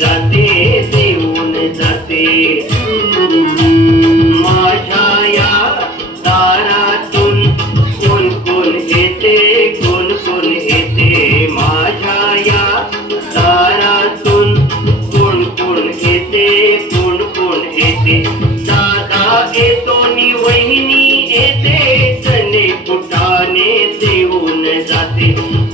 जाते देऊन जाते माझ्या या दारातून कोण कोण येते कोण कोण येते माझ्या या दारातून कोण कोण येते कोण कोण येते दादा येतो नि वहिनी येते तने फुटाने देऊन जाते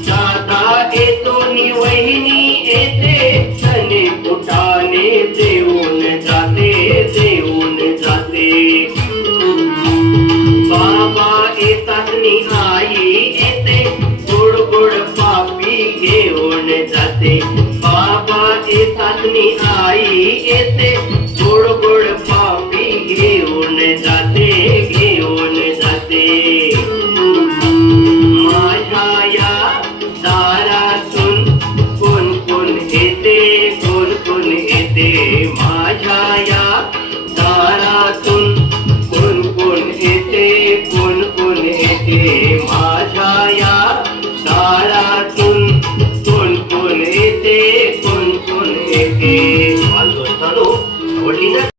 दादा येतो नि वहिनी येते तने फुटाने देऊन जाते देऊन जाते बाबा येतात नि आई येते गोड गोड पापी घेऊन जाते बाबा येतात नि आई येते गोड गोड पापी घेऊन जाते घेऊन जाते माझ्या या दारातून कोण कोण येते कोण कोण येते माझ्या या दारातून कोण कोण येते कोण कोण येते माझ्या या दारातून कोण कोण येते कोण कोण येते बालदोस्तानो आवडली ना?